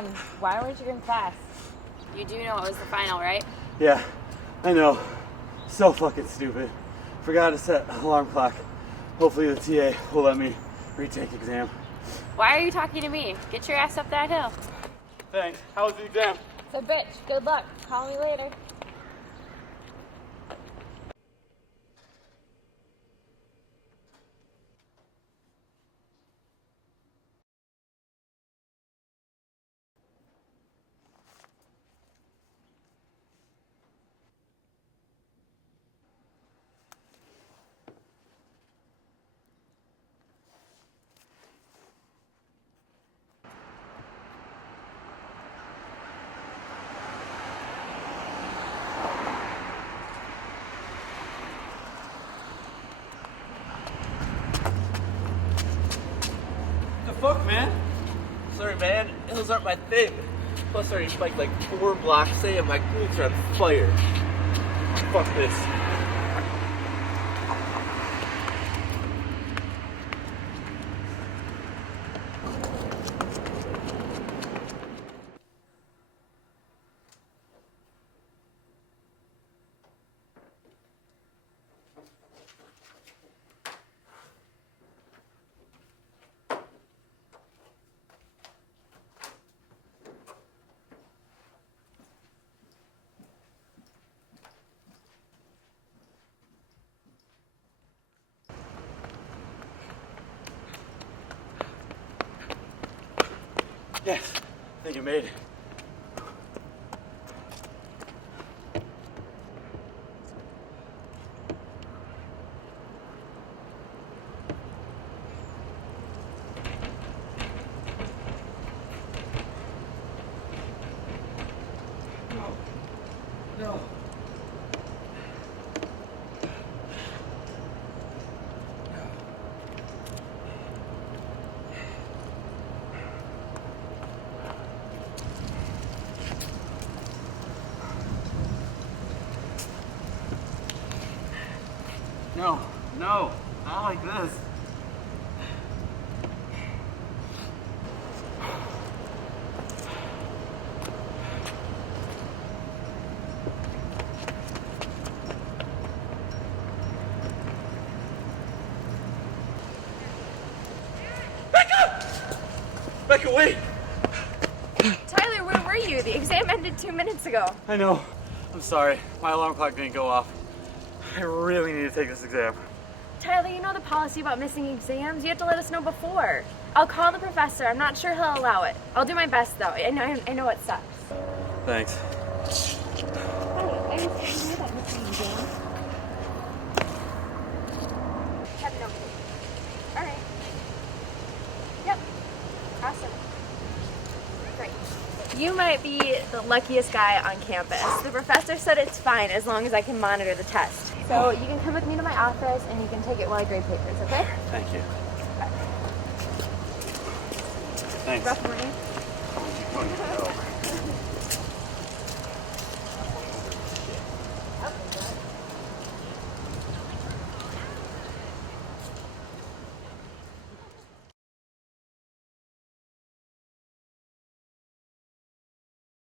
on. Why weren't you in class? You do know it was the final, right? Yeah, I know. So fucking stupid. Forgot to set alarm clock. Hopefully the TA will let me retake exam. Why are you talking to me? Get your ass up that hill. Thanks. How was the exam? So bitch, good luck. Call me later. Fuck, man. Sorry, man. Hills aren't my thing. Plus, I already biked like 4 blocks today and my glutes are on fire. Fuck this. Yes, I think I made it. No. No, no, not like this. Becca, wait! Tyler, where were you? The exam ended 2 minutes ago. I know. I'm sorry. My alarm clock didn't go off. I really need to take this exam. Tyler, you know the policy about missing exams? You have to let us know before. I'll call the professor. I'm not sure he'll allow it. I'll do my best, though. I know it sucks. Thanks. Have no clue. All right. Yep. Awesome. Great. You might be the luckiest guy on campus. The professor said it's fine as long as I can monitor the test. So you can come with me to my office and you can take it while I grade papers, okay? Thank you. Okay. Thanks. Rough morning.